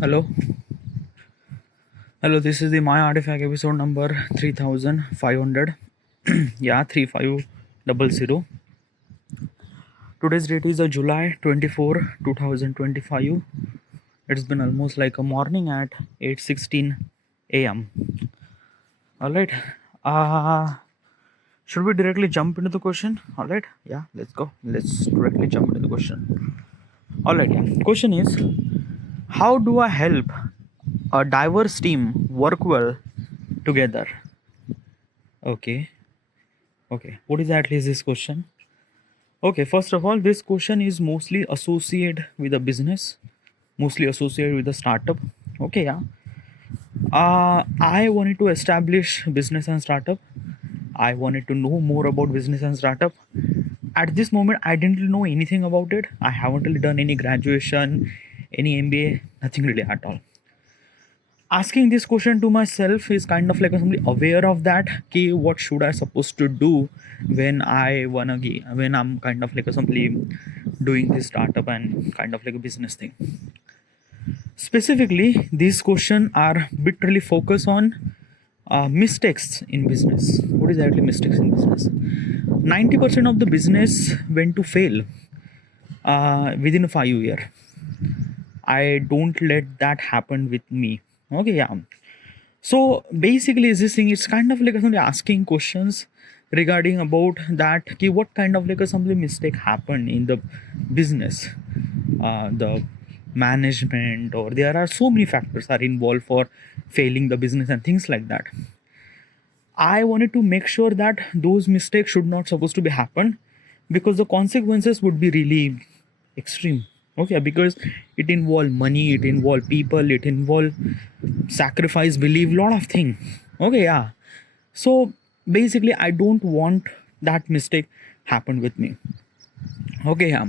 Hello, hello. This is the My Artifact episode number 3500. Yeah, 3500. Today's date is July 24, 2025. It's been almost like a morning at 8:16 a.m. All right. Uh, should we directly jump into the question? All right. Yeah, let's go. Let's directly jump into the question. All right. Yeah. Question is, how do I help a diverse team work well together? Okay. Okay, what exactly is this question? Okay, first of all, this question is mostly associated with a business, mostly associated with a startup. Okay, yeah. I wanted to establish business and startup. I wanted to know more about business and startup. At this moment, I didn't really know anything about it. I haven't really done any graduation, any MBA, nothing really at all. Asking this question to myself is kind of like something aware of that. Okay, what should I supposed to do when I'm kind of like simply doing this startup and kind of like a business thing. Specifically, these questions are literally focus on mistakes in business. What is actually mistakes in business? 90% of the business went to fail within a 5 year. I don't let that happen with me. Okay, yeah. So basically, this thing it's kind of like somebody asking questions regarding about that. Okay, what kind of like something mistake happened in the business, the management, or there are so many factors are involved for failing the business and things like that. I wanted to make sure that those mistakes should not supposed to be happen because the consequences would be really extreme. Okay, because it involve money, it involve people, it involve sacrifice, believe, lot of things. Okay, yeah. So basically, I don't want that mistake happen with me. Okay, yeah.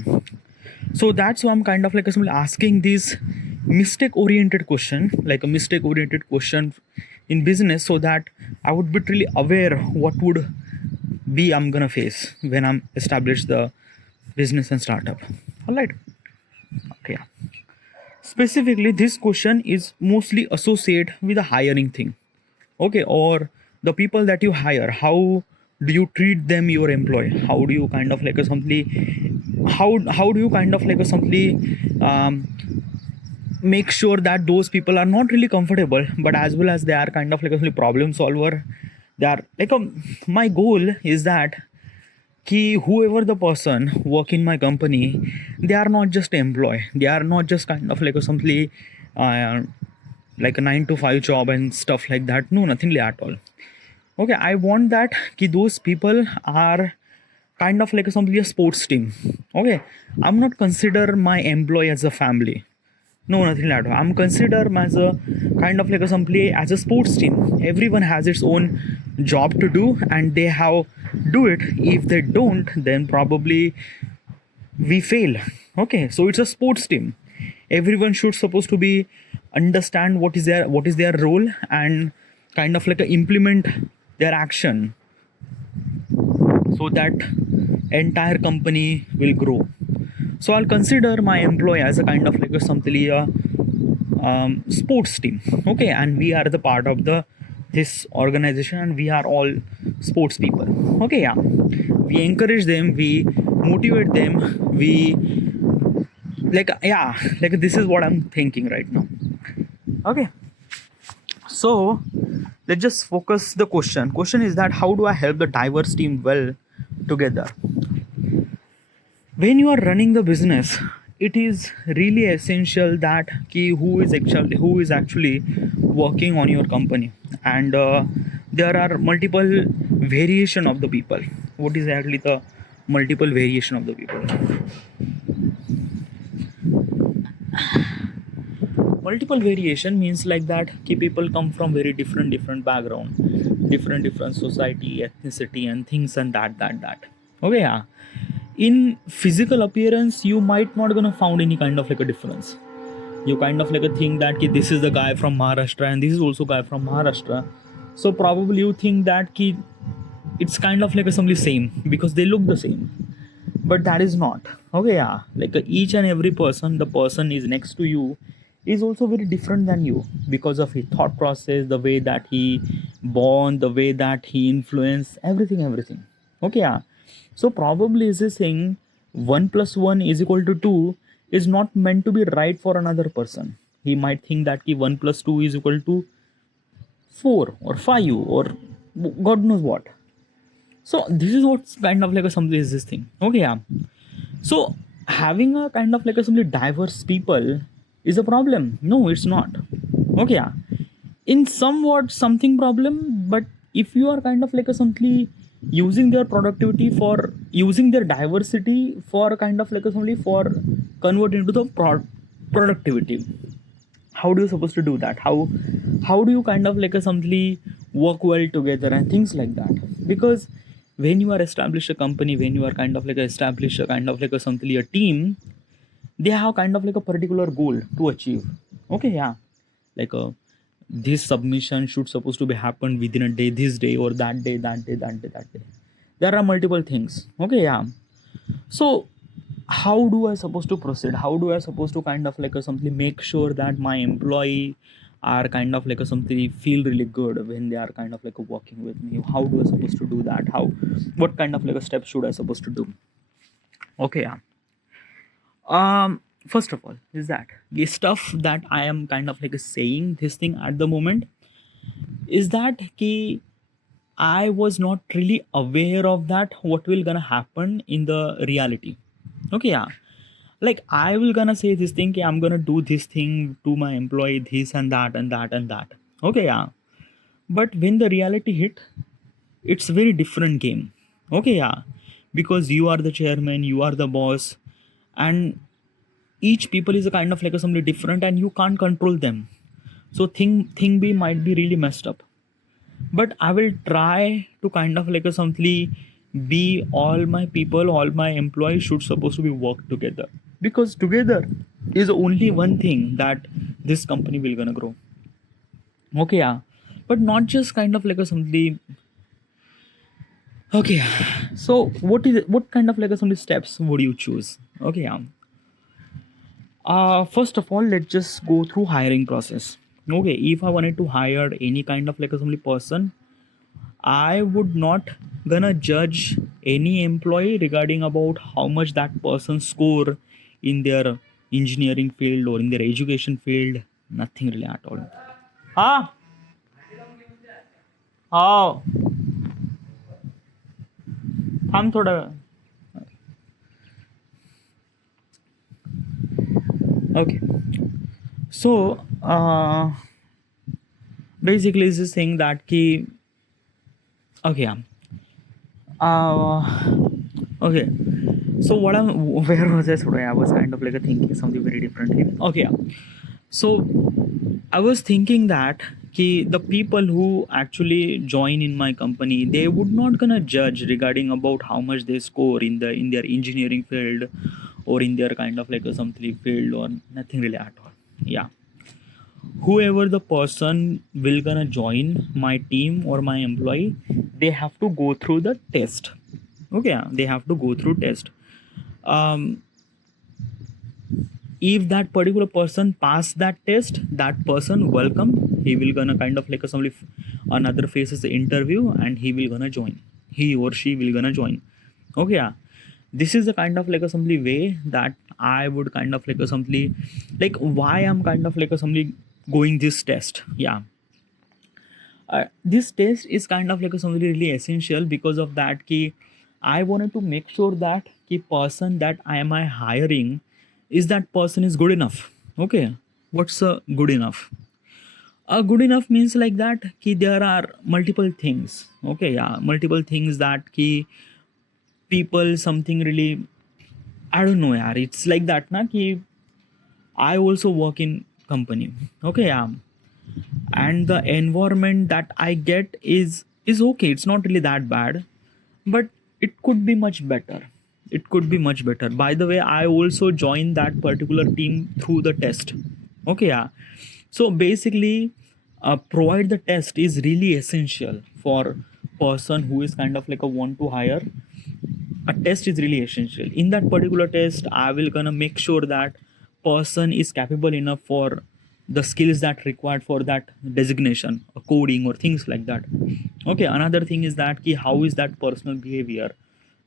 So that's why I'm kind of like simply asking this mistake oriented question, like a mistake oriented question in business, so that I would be really aware what would be I'm gonna face when I'm establish the business and startup. All right. Okay. Yeah. Specifically, this question is mostly associated with the hiring thing. Okay, or the people that you hire, how do you treat them, your employee? How do you kind of like a simply how do you kind of like a simply make sure that those people are not really comfortable, but as well as they are kind of like a problem solver. They are like my goal is that whoever the person work in my company, they are not just employee, they are not just kind of like a simply uh, like a 9 to 5 job and stuff like that. No, nothing like at all. Okay, I want that those people are kind of like simply a sports team. Okay, I'm not consider my employee as a family. No, nothing like that. I'm consider as a kind of like a simply as a sports team. Everyone has its own job to do, and they have do it. If they don't, then probably we fail. Okay, so it's a sports team. Everyone should supposed to be understand what is their role and kind of like a implement their action so that entire company will grow. So I'll consider my employee as a kind of like a something sports team. Okay, and we are the part of the this organization, and we are all sports people. Okay, yeah. We encourage them, we motivate them, we like yeah, like this is what I'm thinking right now. Okay, so let's just focus the question is that how do I help the diverse team well together? When you are running the business, it is really essential that who is actually working on your company, and there are multiple variation of the people. What is actually the multiple variation of the people? Multiple variation means like that people come from very different background, different society, ethnicity, and things, and that. Okay, yeah. In physical appearance, you might not gonna found any kind of like a difference. You kind of like a think that this is the guy from Maharashtra and this is also guy from Maharashtra, so probably you think that it's kind of like a simply same because they look the same, but that is not. Okay, yeah. Like each and every person, the person is next to you, is also very different than you because of his thought process, the way that he born, the way that he influenced, everything. Okay, yeah. So probably is this thing 1 plus 1 is equal to 2 is not meant to be right for another person. He might think that 1 plus 2 is equal to 4 or 5 or God knows what. So this is what's kind of like a something is this thing. Okay, yeah. So having a kind of like a simply diverse people is a problem. No, it's not. Okay, yeah. In somewhat something problem, but if you are kind of like a simply using their productivity for using their diversity for kind of like a simply for convert into the productivity, how do you supposed to do that? How do you kind of like a simply work well together and things like that? Because when you are establish a company, when you are kind of like a establish a kind of like a something a team, they have kind of like a particular goal to achieve. Okay, yeah. Like this submission should supposed to be happen within a day, this day or that day. There are multiple things. Okay, yeah. So how do I supposed to proceed? How do I supposed to kind of like a something make sure that my employee are kind of like a something feel really good when they are kind of like a working with me? How do I supposed to do that? How what kind of like a steps should I supposed to do? Okay, yeah. First of all is that the stuff that I am kind of like saying this thing at the moment is that ki I was not really aware of that what will gonna happen in the reality. Okay, yeah. Like I will gonna say this thing ki I'm gonna do this thing to my employee, this and that and that and that. Okay, yeah. But when the reality hit, it's very different game. Okay, yeah. Because you are the chairman, you are the boss, and each people is a kind of like a something different and you can't control them. So thing b might be really messed up, but I will try to kind of like a something be all my people, all my employees should supposed to be work together, because together is only one thing that this company will gonna grow. Okay, yeah. But not just kind of like a something. Okay, so what kind of like a something steps would you choose? Okay, yeah. First of all, let's just go through hiring process. Okay, if I wanted to hire any kind of like a somebody person, I would not gonna judge any employee regarding about how much that person score in their engineering field or in their education field. Nothing really at all. Ah, how? थांब थोडा. Okay. So basically it's this thing that key. Okay, yeah. Okay. So what I'm where was I today? I was kind of like a thinking something very differently. Okay, yeah. So I was thinking that the people who actually join in my company, they would not gonna judge regarding about how much they score in their engineering field or in their kind of like a something field or nothing really at all. Yeah, whoever the person will gonna join my team or my employee, they have to go through the test. Okay, yeah, they have to go through test. um, if that particular person pass that test, that person welcome, he will gonna kind of like a somebody another faces the interview and he will gonna join, he or she will gonna join. Okay, yeah. This is the kind of like a somebody way that I would kind of like a somebody like why I'm kind of like a somebody going this test. Yeah, this test is kind of like a something really essential because of that key. I wanted to make sure that the person that I am hiring is that person is good enough. Okay, what's good enough? Good enough means like that key there are multiple things. Okay, yeah, multiple things that key people something really I don't know, yaar. It's like that, na ki I also work in company. Okay, yeah, and the environment that I get is okay, it's not really that bad, but it could be much better. It could be much better. By the way, I also joined that particular team through the test. Okay, yeah. So basically provide the test is really essential for person who is kind of like a want to hire. A test is really essential. In that particular test I will gonna make sure that person is capable enough for the skills that required for that designation, coding or things like that. Okay, another thing is that ki how is that personal behavior,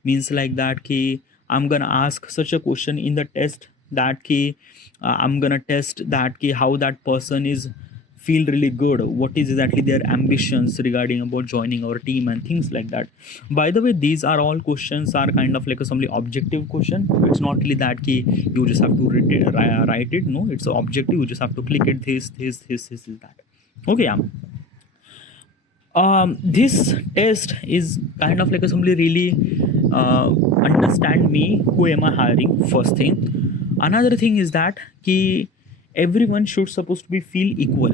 means like that ki I'm gonna ask such a question in the test that ki I'm gonna test that ki how that person is feel really good, what is exactly their ambitions regarding about joining our team and things like that. By the way, these are all questions are kind of like a some objective question. It's not really that ki you just have to write it. No, it's objective. You just have to click it, this is that. Okay, yeah. This test is kind of like a somebody really understand me, who am I hiring, first thing. Another thing is that ki everyone should supposed to be feel equal.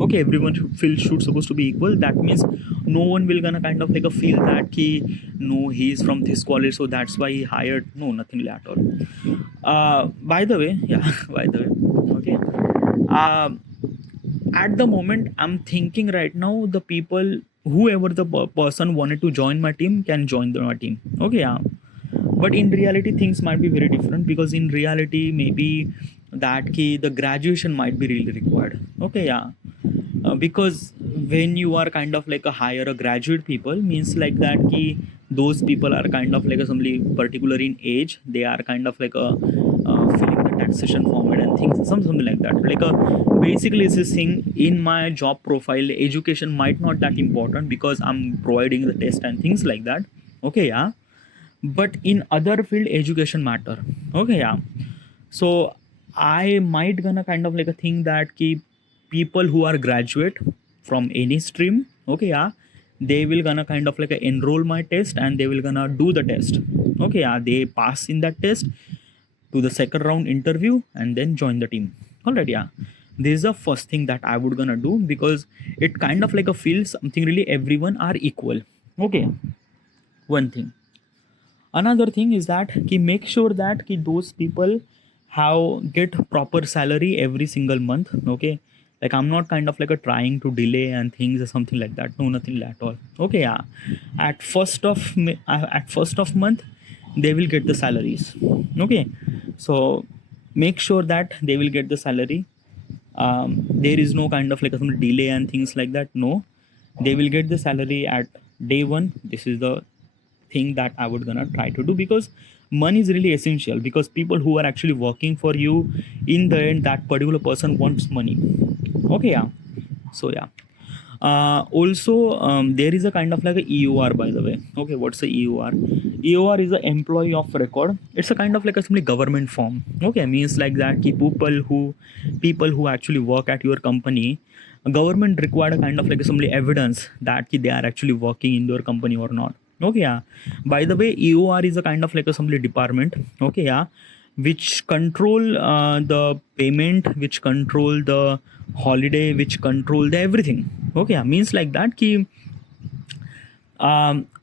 Okay, everyone should supposed to be equal. That means no one will gonna kind of like a feel that ki no, he's from this college so that's why he hired. No, nothing like at all. By the way, yeah, by the way, okay. At the moment I'm thinking right now, the people, whoever the person wanted to join my team can join my team. Okay, yeah. But in reality things might be very different, because in reality maybe that key the graduation might be really required. Okay, yeah. Because when you are kind of like a hire a graduate people, means like that key those people are kind of like a somebody particular in age, they are kind of like a filling the taxation format and things, something like that. Like a basically this thing in my job profile, education might not that important because I'm providing the test and things like that. Okay, yeah. But in other field education matter. Okay, yeah. So I might gonna kind of like a thing that keep people who are graduate from any stream. Okay, yeah, they will gonna kind of like a enroll my test and they will gonna do the test. Okay, yeah, they pass in that test to the second round interview and then join the team. Alright, yeah. This is the first thing that I would gonna do, because it kind of like a feels something really everyone are equal. Okay, one thing. Another thing is that ki make sure that ki those people have get proper salary every single month. Okay, like I'm not kind of like a trying to delay and things or something like that. No, nothing at all. Okay, yeah. At first of month they will get the salaries. Okay, so make sure that they will get the salary. There is no kind of like some delay and things like that. No, they will get the salary at day one. This is the thing that I would gonna try to do, because money is really essential, because people who are actually working for you, in the end that particular person wants money. Okay, yeah. So yeah. Also there is a kind of like a EOR, by the way. Okay, what's the EOR? EOR is the employee of record. It's a kind of like a simply government form. Okay, means like that people who actually work at your company, government required a kind of like simply evidence that they are actually working in your company or not. Okay, yeah. By the way, EOR is a kind of like a assembly department. Okay, yeah, which control the payment, which control the holiday, which control the everything. Okay, yeah, means like that ki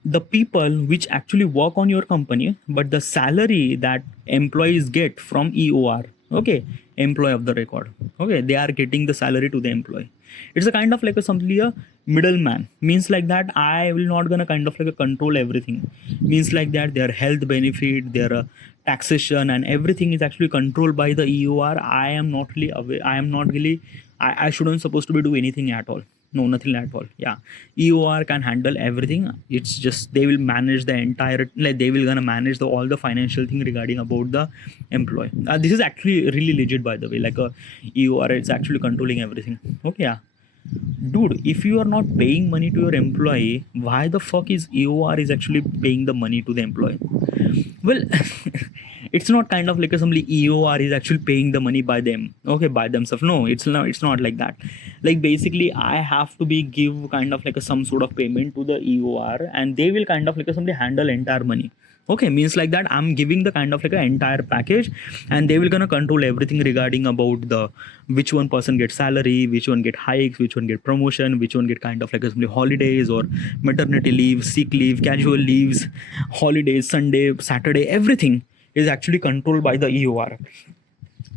the people which actually work on your company, but the salary that employees get from EOR. Okay, employee of the record. Okay, they are getting the salary to the employee. It's a kind of like a simply a middleman. Means like that I will not gonna kind of like a control everything. Means like that their health benefit, their taxation and everything is actually controlled by the EOR. I am not really aware. I am not really. I shouldn't supposed to be do anything at all. No, nothing at all. Yeah, EOR can handle everything. It's just they will manage the entire, like they will gonna manage all the financial thing regarding about the employee. This is actually really legit, by the way. Like a EOR, it's actually controlling everything. Okay, yeah. Dude, if you are not paying money to your employee, why the fuck is EOR is actually paying the money to the employee? Well, it's not kind of like a somebody EOR is actually paying the money by them. Okay, by themselves. No, it's not like that. Like basically I have to be give kind of like a some sort of payment to the EOR and they will kind of like a somebody handle entire money. Okay, means like that I'm giving the kind of like an entire package and they will gonna control everything regarding about the which one person gets salary, which one get hikes, which one get promotion, which one get kind of like a holidays or maternity leave, sick leave, casual leaves, holidays, Sunday, Saturday, everything is actually controlled by the EOR.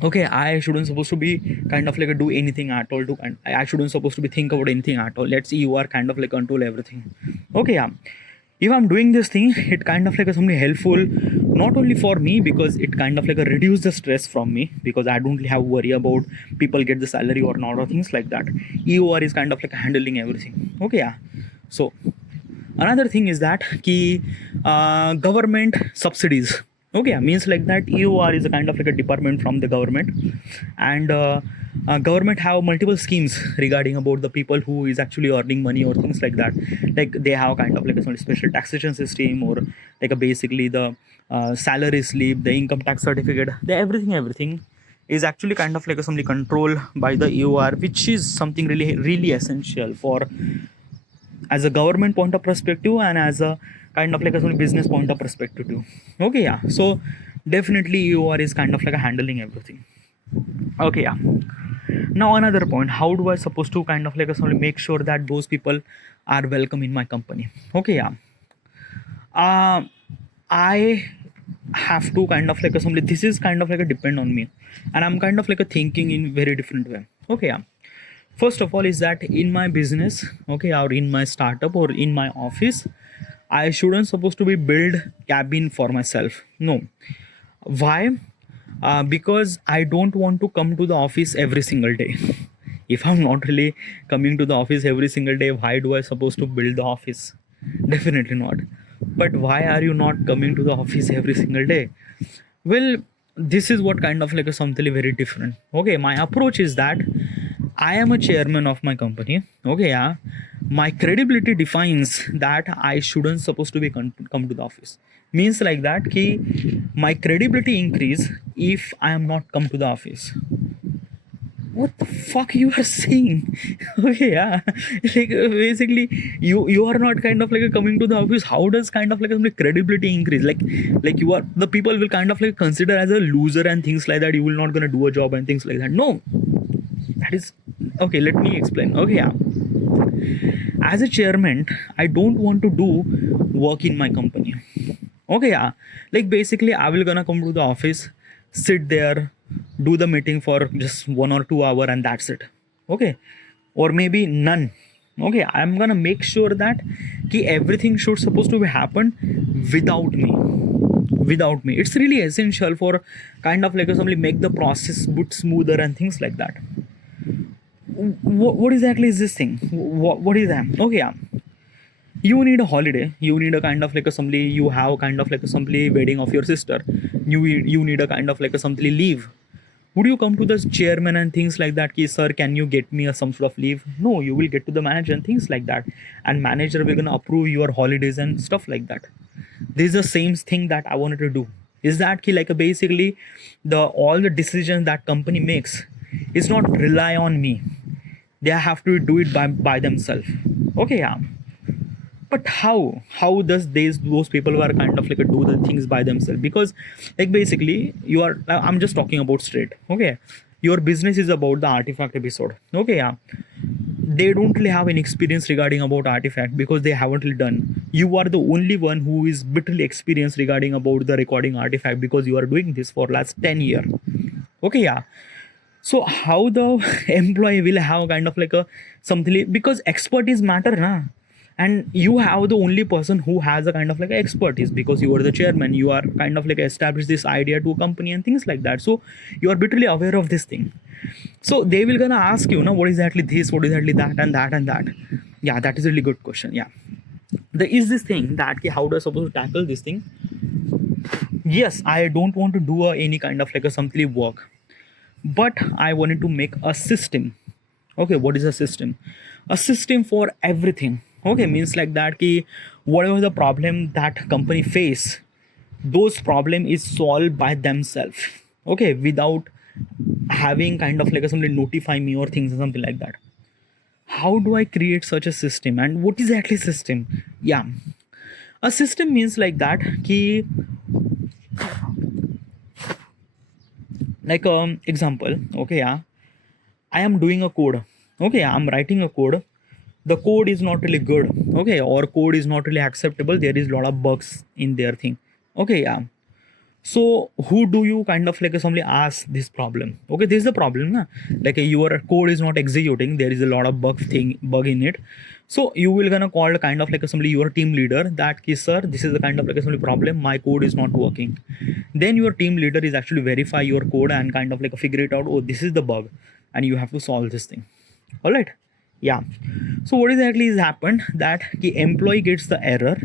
Okay, I shouldn't supposed to be kind of like a do anything at all to, and I shouldn't supposed to be think about anything at all. Let's EOR kind of like control everything. Okay, yeah. If I'm doing this thing, it kind of like a something helpful not only for me, because it kind of like reduce the stress from me, because I don't have worry about people get the salary or not or things like that. EOR is kind of like handling everything. Okay, yeah. So another thing is that key government subsidies. Okay, yeah, means like that EOR is a kind of like a department from the government, and government have multiple schemes regarding about the people who is actually earning money or things like that. Like they have kind of like a special taxation system, or like a basically the salary slip, the income tax certificate, the everything is actually kind of like something controlled by the EOR, which is something really essential for as a government point of perspective, and as a kind of like a business point of perspective too. Okay, yeah. So definitely EOR is kind of like a handling everything. Okay, yeah. Now another point, how do I supposed to kind of like make sure that those people are welcome in my company? Okay, yeah. I have to kind of like this is kind of like a depend on me, and I'm kind of like a thinking in very different way. Okay, yeah. First of all is that in my business, okay, or in my startup or in my office, I shouldn't supposed to be build cabin for myself. No. Why? Because I don't want to come to the office every single day. If I'm not really coming to the office every single day, why do I supposed to build the office? Definitely not. But why are you not coming to the office every single day? Well, this is what kind of like a something very different. Okay, my approach is that I am a chairman of my company. Okay, yeah. My credibility defines that I shouldn't supposed to be come to the office. Means like that ki my credibility increase if I am not come to the office. What the fuck you are saying? Okay, yeah. Like basically you are not kind of like coming to the office. How does kind of like credibility increase? Like you are, the people will kind of like consider as a loser and things like that. You will not gonna do a job and things like that. No, that is okay. Let me explain. Okay, yeah. As a chairman, I don't want to do work in my company. Okay, yeah. Like basically I will gonna come to the office, sit there, do the meeting for just 1 or 2 hours, and that's it. Okay, or maybe none. Okay, I'm gonna make sure that everything should supposed to be happen without me. It's really essential for kind of like somebody make the process bit smoother and things like that. What exactly is this thing? What is that? Okay, yeah. You need a holiday. You need a kind of like a somebody. You have kind of like a somebody wedding of your sister. You need a kind of like a somebody leave. Would you come to the chairman and things like that? Ki, sir, can you get me some sort of leave? No, you will get to the manager and things like that, and manager will gonna approve your holidays and stuff like that. This is the same thing that I wanted to do. Is that ki like a basically the all the decisions that company makes is not rely on me. They have to do it by themselves. Okay, yeah. But how does those people who are kind of like do the things by themselves? Because like basically you are, I'm just talking about straight. Okay, your business is about the artifact episode. Okay, yeah. They don't really have any experience regarding about artifact because they haven't really done. You are the only one who is bitterly experienced regarding about the recording artifact, because you are doing this for last 10 years. Okay, yeah. So how the employee will have kind of like a something, because expertise matter na, and you have the only person who has a kind of like expertise, because you are the chairman. You are kind of like establish this idea to a company and things like that. So you are bitterly aware of this thing. So they will gonna ask you, what exactly this, what exactly that, and that and that. Yeah, that is a really good question. Yeah, there is this thing that how do I supposed to tackle this thing? Yes, I don't want to do any kind of like a something work, but I wanted to make a system. Okay, what is a system? A system for everything. Okay, means like that ki whatever the problem that company face, those problem is solved by themselves. Okay, without having kind of like a somebody notify me or things or something like that. How do I create such a system, and what is actually system? Yeah, a system means like that ki like example. Okay, yeah, I am doing a code. Okay, I'm writing a code. The code is not really good. Okay, or code is not really acceptable. There is a lot of bugs in their thing. Okay, yeah. So who do you kind of like assembly ask this problem? Okay, this is the problem na? Like your code is not executing, there is a lot of bug in it. So you will gonna call kind of like assembly your team leader that ki, sir, this is the kind of like assembly problem, my code is not working. Then your team leader is actually verify your code and kind of like figure it out, oh, this is the bug and you have to solve this thing. All right. Yeah. So what exactly has happened that the employee gets the error,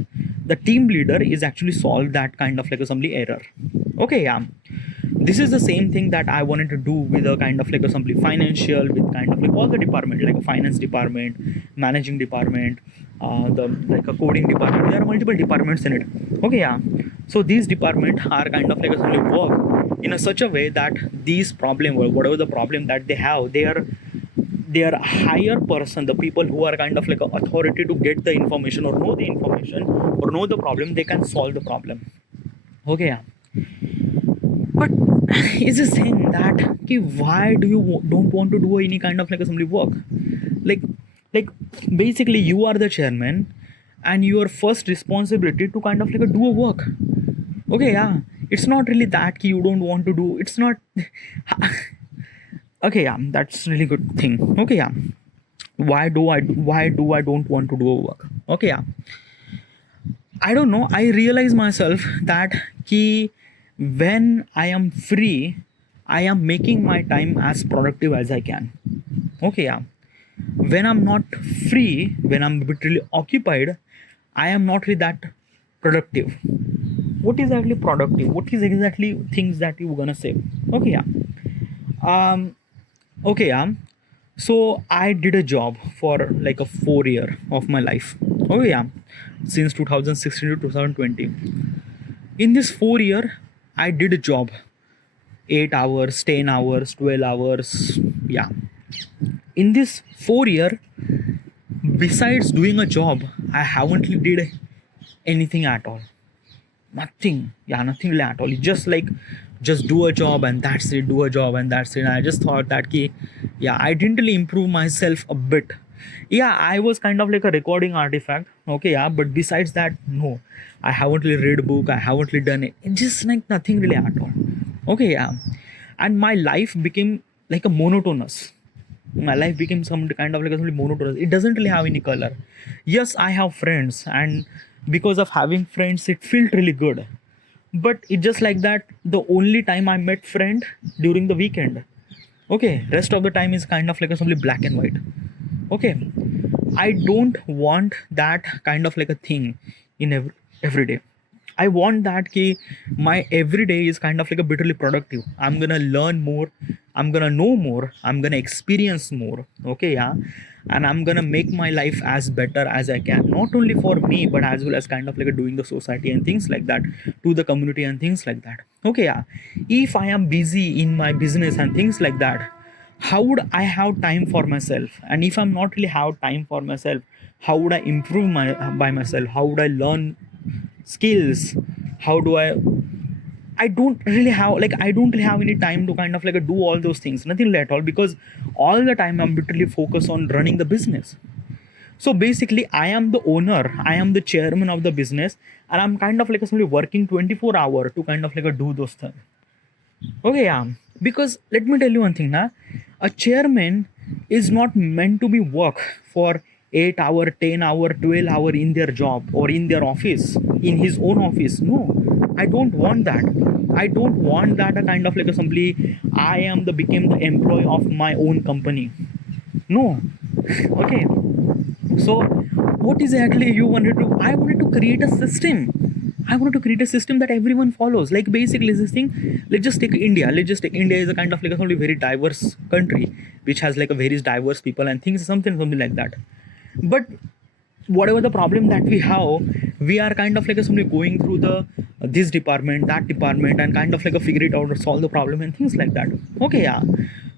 the team leader is actually solved that kind of like assembly error. Okay. Yeah, this is the same thing that I wanted to do with a kind of like assembly financial, with kind of like all the department, like a finance department, managing department, the like a coding department. There are multiple departments in it. Okay. Yeah, so these departments are kind of like assembly work in a such a way that these problem or whatever the problem that they have, they are higher person, the people who are kind of like a authority to get the information or know the information or know the problem, they can solve the problem. Okay. Yeah, but it's the thing that ki, why do you don't want to do any kind of like assembly work? like like basically you are the chairman and your first responsibility to kind of like do a work. Okay. Yeah, it's not really that ki you don't want to do, it's not okay. Yeah, that's really good thing. Okay. Yeah, why do I don't want to do a work? Okay. Yeah, I don't know, I realize myself that ki when I am free, I am making my time as productive as I can. Okay. Yeah, when I'm not free, when I'm literally occupied, I am not really that productive. What is exactly productive? What is exactly things that you're gonna say? Okay. Yeah, okay. Yeah, so I did a job for like a 4 year of my life. Oh yeah, since 2016 to 2020. In this 4 year, I did a job 8 hours, 10 hours, 12 hours. Yeah, in this 4 year, besides doing a job, I haven't really did anything at all. Nothing. Yeah, nothing really at all. It's just like just do a job and that's it, do a job and that's it. And I just thought that ki, yeah, I didn't really improve myself a bit. Yeah, I was kind of like a recording artifact. Okay. Yeah, but besides that, no, I haven't really read a book, I haven't really done it. It's just like nothing really at all. Okay. Yeah, and my life became like a monotonous. My life became some kind of like a monotonous. It doesn't really have any color. Yes, I have friends, and because of having friends, it felt really good. But it just like that. The only time I met friend during the weekend. Okay, rest of the time is kind of like a simply black and white. Okay, I don't want that kind of like a thing in every day. I want that ki my everyday is kind of like a bitterly productive. I'm gonna learn more, I'm gonna know more, I'm gonna experience more. Okay. Yeah, and I'm gonna make my life as better as I can, not only for me but as well as kind of like doing the society and things like that, to the community and things like that. Okay. Yeah, if I am busy in my business and things like that, how would I have time for myself? And if I'm not really have time for myself, how would I improve my by myself? How would I learn skills? How do I don't really have, like, I don't really have any time to kind of like do all those things, nothing really at all, because all the time I'm literally focused on running the business. So basically I am the owner, I am the chairman of the business, and I'm kind of like simply working 24 hours to kind of like do those things. Okay. Yeah, because let me tell you one thing na, a chairman is not meant to be work for 8 hour, 10 hour, 12 hour in their job or in their office, in his own office. No, I don't want that. I don't want that a kind of like a simply I am the became the employee of my own company. No. Okay, so what is actually you wanted to, I wanted to create a system. I wanted to create a system that everyone follows. Like basically this thing, let's just take India. Let's just take India is a kind of like a very diverse country, which has like a very diverse people and things, something like that. But whatever the problem that we have, we are kind of like a somebody going through the this department, that department, and kind of like a figure it out or solve the problem and things like that. Okay. Yeah,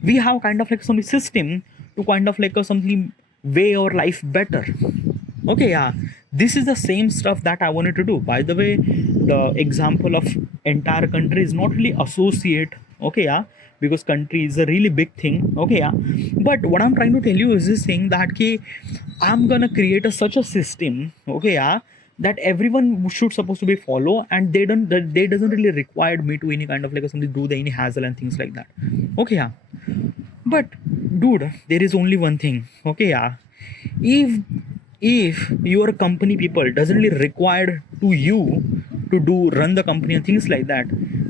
we have kind of like some system to kind of like a something way our life better. Okay. Yeah, this is the same stuff that I wanted to do. By the way, the example of entire country is not really associate. Okay. Yeah, because country is a really big thing. Okay. Yeah, but what I'm trying to tell you is this thing that ki I'm gonna create such a system. Okay. Yeah, that everyone should supposed to be follow, and they doesn't really require me to any kind of like something do the any hassle and things like that. Okay, yeah. But dude, there is only one thing. Okay, yeah. If your company people doesn't really require to you to do run the company and things like that,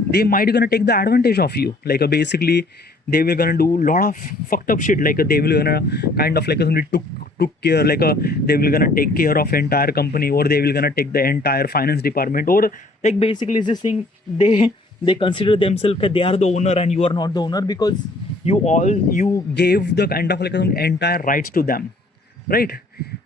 they might gonna take the advantage of you. Like basically, they will gonna do lot of fucked up shit. Like they will gonna kind of like somebody took care. Like they will gonna take care of entire company, or they will gonna take the entire finance department, or like basically this thing they consider themselves that they are the owner and you are not the owner, because you gave the kind of like some entire rights to them, right?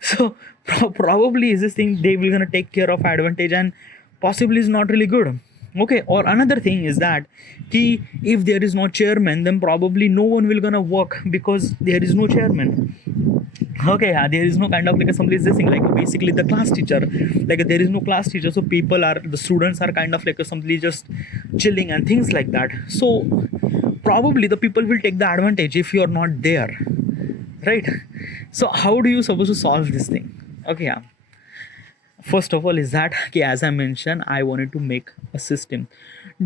So probably is this thing they will gonna take care of advantage, and possibly is not really good. Okay, or another thing is that key, if there is no chairman, then probably no one will gonna work because there is no chairman. Okay, yeah, there is no kind of like somebody is this thing, like basically the class teacher, like there is no class teacher, so the students are kind of like somebody just chilling and things like that. So probably the people will take the advantage if you are not there, right? So how do you supposed to solve this thing? Okay, yeah. First of all is that ki, as I mentioned, I wanted to make a system.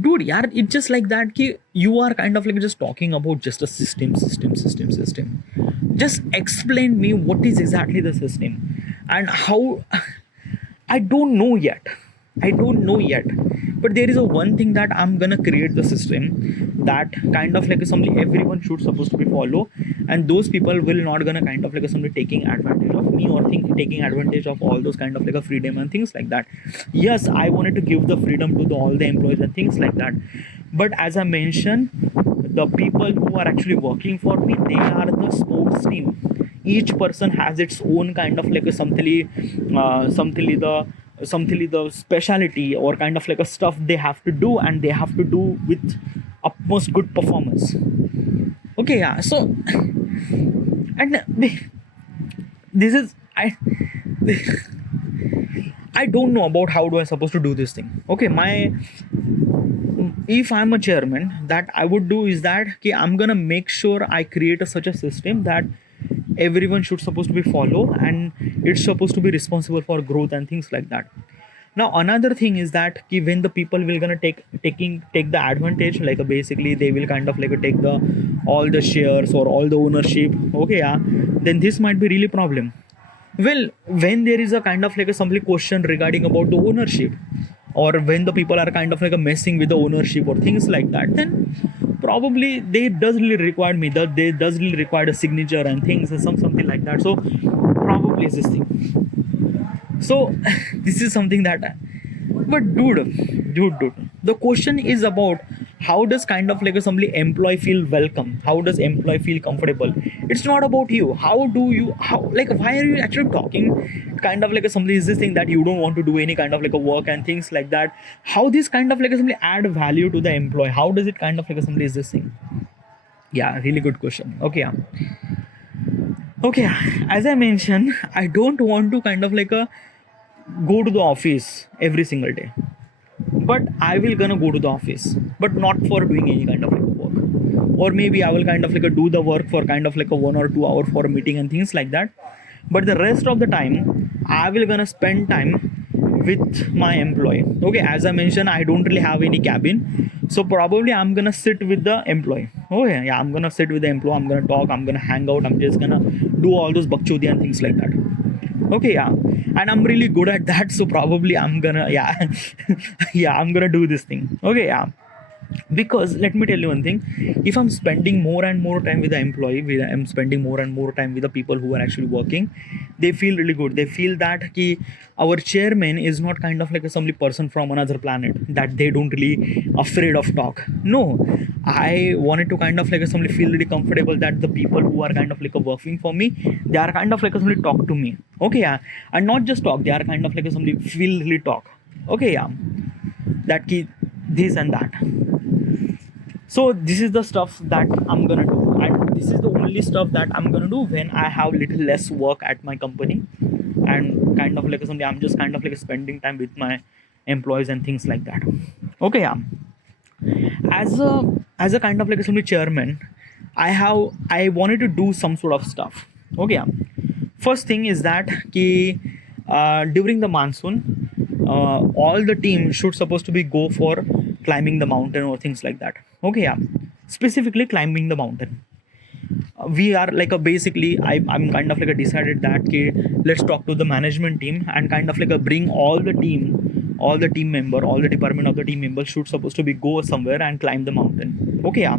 Dude, yeah, it's just like that ki, you are kind of like just talking about just a system. Just explain me what is exactly the system and how. I don't know yet. But there is a one thing that I'm gonna create the system that kind of like something everyone should supposed to be follow, and those people will not gonna kind of like somebody taking advantage of me, or taking advantage of all those kind of like a freedom and things like that. Yes, I wanted to give the freedom to all the employees and things like that, but as I mentioned, the people who are actually working for me, they are the sports team. Each person has its own kind of like a something the speciality, or kind of like a stuff they have to do, and they have to do with utmost good performance. Okay, yeah. So and this is I don't know about how do I supposed to do this thing. Okay, if I'm a chairman, that I would do is that okay, I'm gonna make sure I create such a system that everyone should supposed to be follow, and it's supposed to be responsible for growth and things like that. Now another thing is that ki, when the people will gonna take the advantage, like basically they will kind of like take the all the shares or all the ownership. Okay, yeah, then this might be really problem. Well, when there is a kind of like a simply question regarding about the ownership, or when the people are kind of like a messing with the ownership or things like that, then probably they does really require me, that they does really require a signature and things or something like that. So probably is this thing. So this is something that, but dude, the question is about how does kind of like somebody employee feel welcome, how does employee feel comfortable. It's not about you. How like why are you actually talking kind of like somebody is this thing that you don't want to do any kind of like a work and things like that. How this kind of like somebody add value to the employee, how does it kind of like somebody is this thing. Yeah, really good question. Okay, yeah. Okay, as I mentioned, I don't want to kind of like go to the office every single day, but I will gonna go to the office, but not for doing any kind of like a work, or maybe I will kind of like do the work for kind of like a 1 or 2 hour for a meeting and things like that. But the rest of the time I will gonna spend time with my employee. Okay, as I mentioned, I don't really have any cabin, so probably I'm gonna sit with the employee. Oh yeah, I'm gonna sit with the employee, I'm gonna talk, I'm gonna hang out, I'm just gonna do all those bakchodi and things like that. Okay, yeah, and I'm really good at that, so probably I'm gonna yeah I'm gonna do this thing. Okay, yeah, because let me tell you one thing, if I'm spending more and more time with the employee, I'm spending more and more time with the people who are actually working, they feel really good. They feel that ki, our chairman is not kind of like a some person from another planet, that they don't really afraid of talk. No, I wanted to kind of like somebody feel really comfortable that the people who are kind of like working for me, they are kind of like somebody talk to me. Okay, yeah, and not just talk, they are kind of like somebody feel really talk. Okay, yeah, that ki, this and that. So this is the stuff that I'm gonna do, and this is the only stuff that I'm gonna do when I have little less work at my company, and kind of like something I'm just kind of like spending time with my employees and things like that. Okay, yeah. As a kind of like somebody chairman, I wanted to do some sort of stuff. Okay, yeah. First thing is that ki, during the monsoon, all the team should supposed to be go for climbing the mountain or things like that. Okay, yeah, specifically climbing the mountain. We are like a basically I'm kind of like a decided that okay, let's talk to the management team and kind of like a bring all the team member, all the department of the team members should supposed to be go somewhere and climb the mountain. Okay, yeah.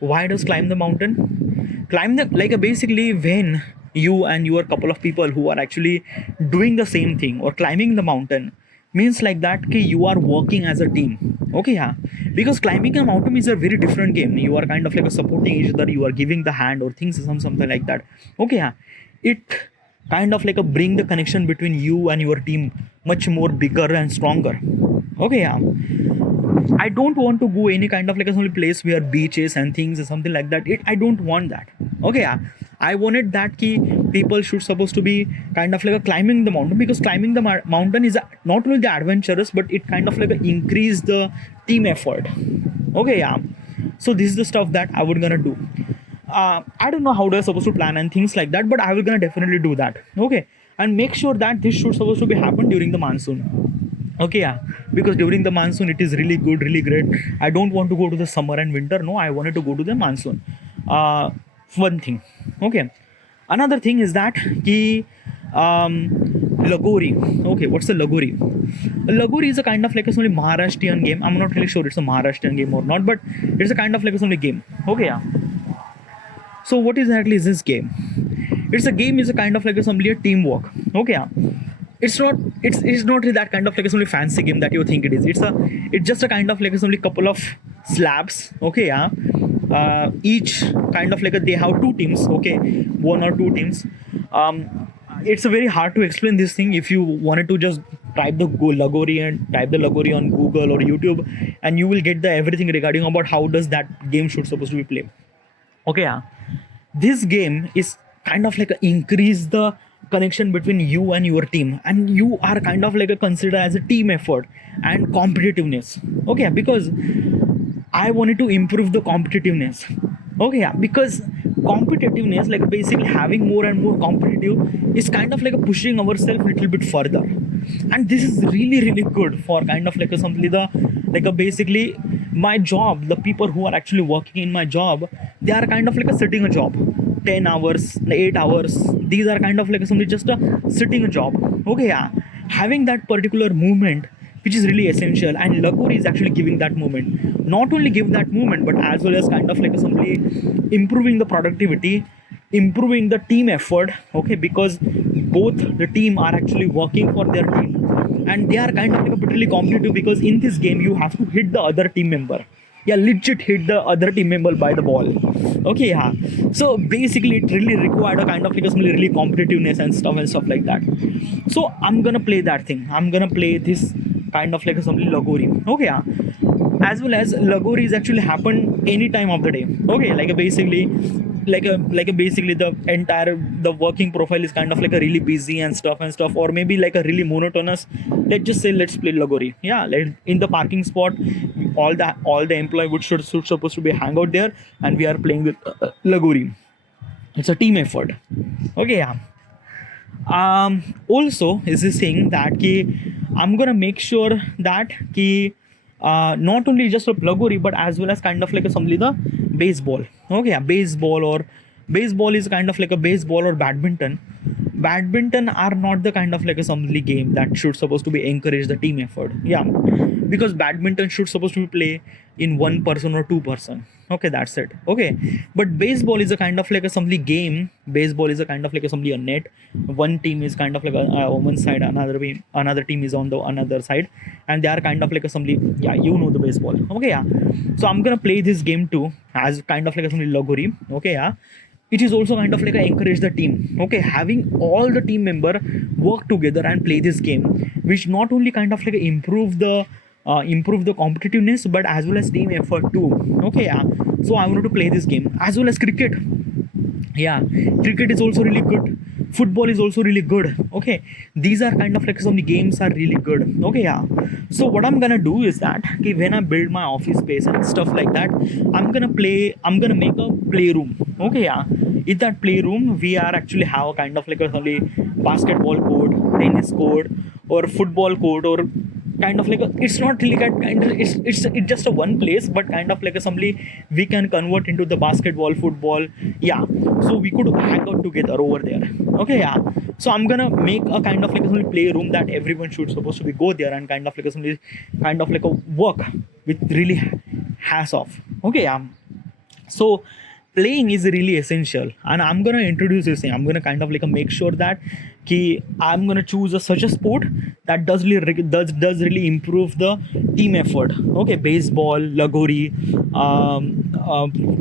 Why does climb the mountain? Climb the like a basically when you and your couple of people who are actually doing the same thing or climbing the mountain means like that okay, you are working as a team. Okay, yeah, because climbing a mountain is a very different game. You are kind of like a supporting each other, you are giving the hand or things something like that. Okay, yeah, it kind of like a bring the connection between you and your team much more bigger and stronger. Okay, yeah, I don't want to go any kind of like a only place where beaches and things or something like that. I don't want that. Okay, yeah. I wanted that key people should supposed to be kind of like a climbing the mountain, because climbing the mountain is not only the adventurous but it kind of like a increase the team effort. Okay, yeah. So this is the stuff that I would gonna do. I don't know how they're supposed to plan and things like that, but I will gonna definitely do that. Okay, and make sure that this should supposed to be happen during the monsoon. Okay, yeah, because during the monsoon it is really good, really great. I don't want to go to the summer and winter. No, I wanted to go to the monsoon. One thing. Okay, another thing is that ki Lagori. Okay, what's the Lagori? Lagori is a kind of like a only Maharashtrian game. I'm not really sure it's a Maharashtrian game or not, but it's a kind of like a only game. Okay, yeah. So what exactly is this game? It's a game is a kind of like a simply a teamwork. Okay, yeah. It's not really that kind of like a only fancy game that you think it is. It's just a kind of like a only couple of slabs. Okay, yeah. Each kind of like they have two teams. Okay, one or two teams. It's a very hard to explain this thing. If you wanted to just type the Lagori and type the Lagori on Google or YouTube, and you will get the everything regarding about how does that game should supposed to be played. Okay, yeah. This game is kind of like a increase the connection between you and your team, and you are kind of like a consider as a team effort and competitiveness. Okay, because I wanted to improve the competitiveness. Okay, yeah, because competitiveness, like basically having more and more competitive, is kind of like a pushing ourselves a little bit further, and this is really really good for kind of like a simply the like a basically my job. The people who are actually working in my job, they are kind of like a sitting a job, 10 hours, 8 hours. These are kind of like simply just a sitting a job. Okay, yeah, having that particular movement which is really essential, and Lagori is actually giving that movement. Not only give that movement, but as well as kind of like simply improving the productivity, improving the team effort. Okay, because both the team are actually working for their team, and they are kind of like a bit really competitive, because in this game you have to hit the other team member. Yeah, legit hit the other team member by the ball. Okay, yeah. So basically it really required a kind of like a really competitiveness and stuff like that. So I'm gonna play that thing. I'm gonna play this kind of like a simply Lagori. Okay, yeah. As well as Lagori is actually happen any time of the day. Okay, like a basically basically the entire the working profile is kind of like a really busy and stuff, or maybe like a really monotonous. Let's just say let's play Lagori. Yeah, in the parking spot, all the employee would should supposed to be hang out there, and we are playing with Lagori. It's a team effort. Okay, yeah. Also is this thing that ki I'm gonna make sure that ki not only just a Lagori, but as well as kind of like a simply the baseball. Okay, yeah, baseball is kind of like a baseball or badminton are not the kind of like a simply game that should supposed to be encourage the team effort. Yeah, because badminton should supposed to be play in one person or two person. Okay, that's it. Okay, but baseball is a kind of like a simply game. Baseball is a kind of like a simply a net. One team is kind of like on one side, another team is on the another side, and they are kind of like a simply, yeah, you know the baseball. Okay, yeah. So I'm gonna play this game too as kind of like a simply Lagori. Okay, yeah. It is also kind of like a encourage the team. Okay, having all the team member work together and play this game, which not only kind of like improve the competitiveness, but as well as team effort too. Okay, yeah. So I wanted to play this game as well as cricket. Yeah, cricket is also really good. Football is also really good. Okay, these are kind of like some games are really good. Okay, yeah. So what I'm gonna do is that okay, when I build my office space and stuff like that, I'm gonna make a playroom. Okay, yeah. In that playroom we are actually have kind of like a only basketball court, tennis court, or football court, or kind of like it's not really it's just a one place, but kind of like a assembly we can convert into the basketball, football. Yeah, so we could hang out together over there. Okay, yeah. So I'm gonna make a kind of like a play room that everyone should supposed to be go there and kind of like a kind of like a work with really has off. Okay, yeah. So playing is really essential, and I'm gonna introduce this thing. I'm gonna kind of like make sure that I'm gonna choose such a sport that does really improve the team effort. Okay, baseball, lagori,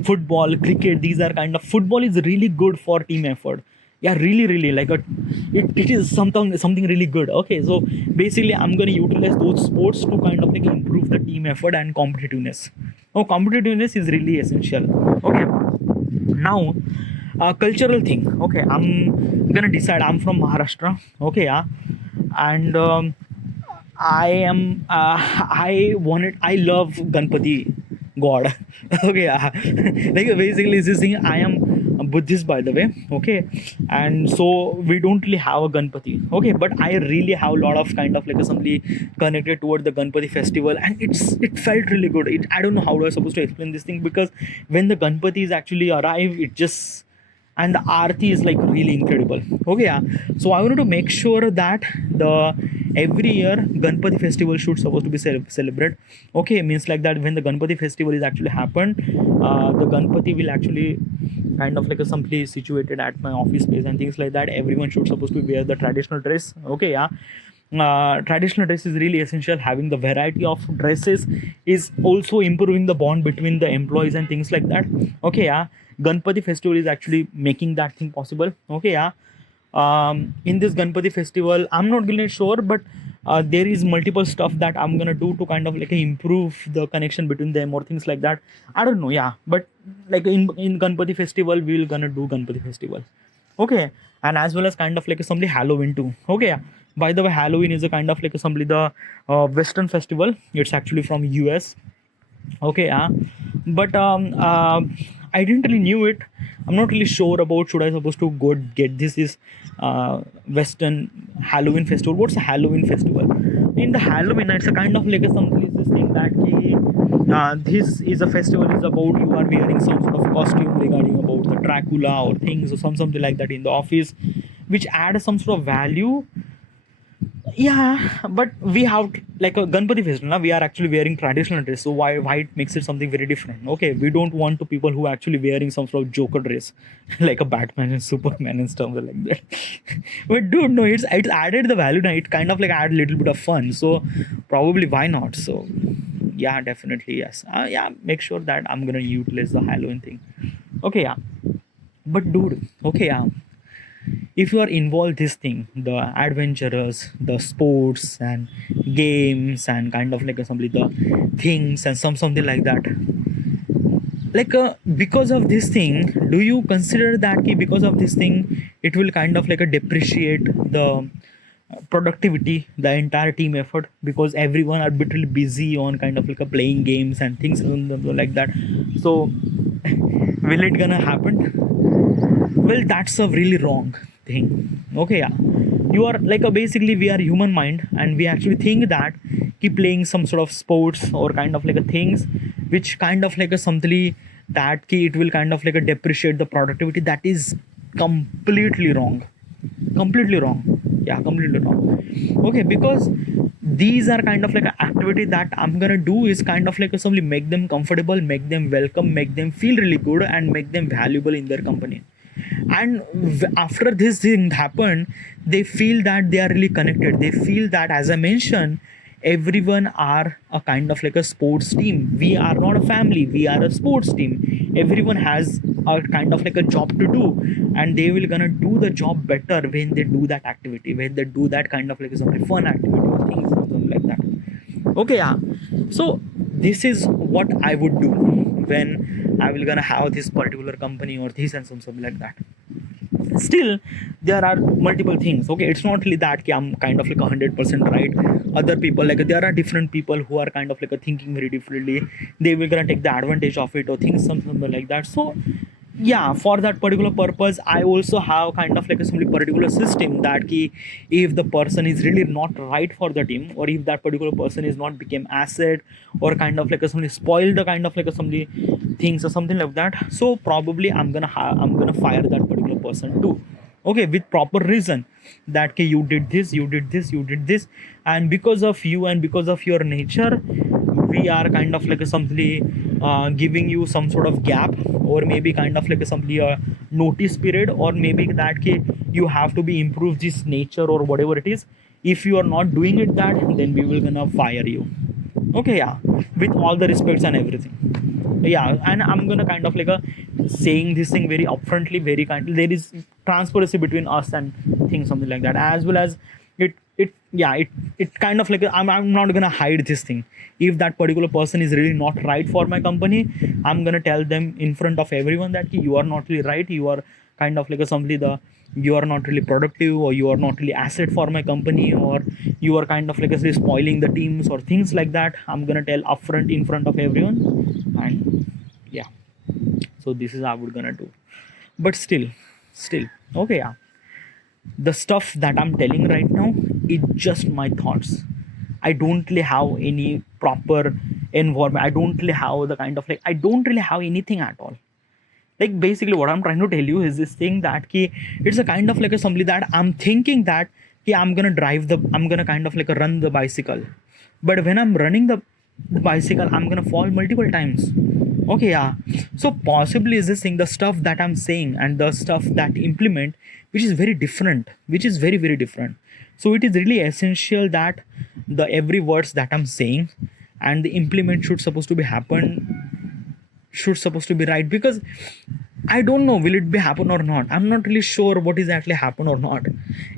football, cricket. These are kind of football is really good for team effort. Yeah, really like it is something really good. Okay, so basically I'm gonna utilize those sports to kind of like improve the team effort and competitiveness. Oh, competitiveness is really essential. Okay, now cultural thing. Okay, I'm gonna decide. I'm from Maharashtra. Okay, yeah. And I love Ganpati god. Okay, yeah. Like basically it's this thing. I am a Buddhist, by the way. Okay, and so we don't really have a Ganpati. Okay, but I really have a lot of kind of like somebody connected toward the Ganpati festival, and it felt really good. I don't know how I supposed to explain this thing, because when the Ganpatis actually arrive, it just, and the aarti is like really incredible. Okay, yeah. So I wanted to make sure that the every year Ganpati festival should supposed to be celebrated. Okay, means like that when the Ganpati festival is actually happened, the Ganpati will actually kind of like a some place situated at my office space and things like that. Everyone should supposed to wear the traditional dress. Okay, yeah. Traditional dress is really essential. Having the variety of dresses is also improving the bond between the employees and things like that. Okay, yeah. Ganpati festival is actually making that thing possible. Okay, yeah. In this Ganpati festival, I'm not really sure, but there is multiple stuff that I'm gonna do to kind of like improve the connection between them or things like that. I don't know, yeah. But like in Ganpati festival, we're gonna do Ganpati festival. Okay, and as well as kind of like somebody Halloween too. Okay, yeah. By the way, Halloween is a kind of like somebody the Western festival. It's actually from US. Okay, yeah. But I didn't really knew it. I'm not really sure about should I supposed to go get this is Western Halloween festival. What's a Halloween festival? In the Halloween, it's a kind of like a something is this thing that this is a festival is about you are wearing some sort of costume regarding about the Dracula or things or something like that in the office, which add some sort of value. Yeah, but we have like a Ganpati festival. Now we are actually wearing traditional dress, so why it makes it something very different? Okay, we don't want to people who are actually wearing some sort of Joker dress, like a Batman and Superman and stuff like that. But dude, no, it's added the value. Now it kind of like add a little bit of fun. So probably why not? So yeah, definitely yes. Yeah, make sure that I'm gonna utilize the Halloween thing. Okay, yeah. But dude, okay, yeah, if you are involved this thing, the adventurers, the sports and games and kind of like assembly the things and something like that, like because of this thing, do you consider that because of this thing it will kind of like a depreciate the productivity, the entire team effort, because everyone are literally busy on kind of like a playing games and things like that? So will it gonna happen? Well, that's a really wrong thing. Okay, yeah. You are like a basically we are human mind, and we actually think that keep playing some sort of sports or kind of like a things which kind of like a something that it will kind of like a depreciate the productivity. That is completely wrong. Completely wrong. Yeah, completely wrong. Okay, because these are kind of like an activity that I'm gonna do is kind of like simply make them comfortable, make them welcome, make them feel really good, and make them valuable in their company. And after this thing happened, they feel that they are really connected. They feel that, as I mentioned, everyone are a kind of like a sports team. We are not a family, we are a sports team. Everyone has a kind of like a job to do, and they will gonna do the job better when they do that activity, when they do that kind of like some fun activity or things, something like that. Okay, yeah. So this is what I would do when I will gonna have this particular company or this and something like that. Still, there are multiple things. Okay, it's not really that I'm kind of like 100% right. Other people, like there are different people who are kind of like thinking very differently. They will gonna take the advantage of it or things something like that. So yeah, for that particular purpose I also have kind of like a simply particular system that key, if the person is really not right for the team, or if that particular person is not became asset, or kind of like a simply spoil the kind of like a simply things or something like that, so probably I'm gonna fire that particular person too. Okay, with proper reason, that okay, you did this, you did this, you did this, and because of you and because of your nature, we are kind of like a simply giving you some sort of gap, or maybe kind of like a simply a notice period, or maybe that okay, you have to be improve this nature or whatever it is. If you are not doing it that, then we will gonna fire you. Okay, yeah, with all the respects and everything. Yeah, and I'm gonna kind of like a saying this thing very upfrontly, very kindly. There is transparency between us and things, something like that, as well as it kind of like I'm not gonna hide this thing. If that particular person is really not right for my company, I'm gonna tell them in front of everyone that you are not really right, you are kind of like a simply the you are not really productive, or you are not really asset for my company, or you are kind of like a spoiling the teams or things like that. I'm gonna tell upfront in front of everyone. And yeah, so this is how we're gonna do. But still, okay, yeah, the stuff that I'm telling right now is just my thoughts. I don't really have any proper environment. I don't really have the kind of like I don't really have anything at all. Like basically what I'm trying to tell you is this thing that ki, it's a kind of like a somebody that I'm thinking that ki, I'm gonna kind of like a run the bicycle. But when I'm running the bicycle, I'm gonna fall multiple times. Okay, yeah. So possibly is this thing, the stuff that I'm saying and the stuff that implement, which is very different, which is very, very different. So it is really essential that the every words that I'm saying and the implement should supposed to be right, because I don't know will it be happen or not. I'm not really sure what is actually happen or not.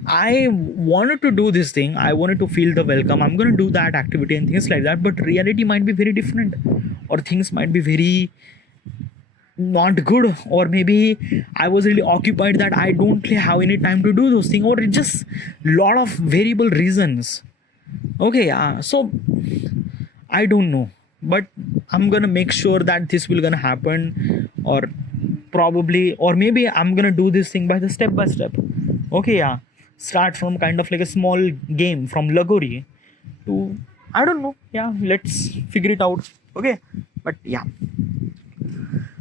I wanted to do this thing, I wanted to feel the welcome, I'm going to do that activity and things like that, but reality might be very different, or things might be very not good, or maybe I was really occupied that I don't really have any time to do those things, or it's just lot of variable reasons. Okay, so I don't know, but I'm gonna make sure that this will gonna happen, or probably, or maybe I'm gonna do this thing by the step by step. Okay, yeah, start from kind of like a small game from Lagori to I don't know. Yeah, let's figure it out. Okay, but yeah.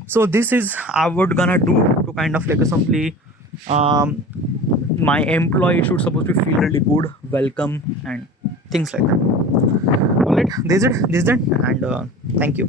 So this is I would gonna do to kind of like a simply my employee should supposed to feel really good, welcome, and things like that. All right, this is it, and thank you.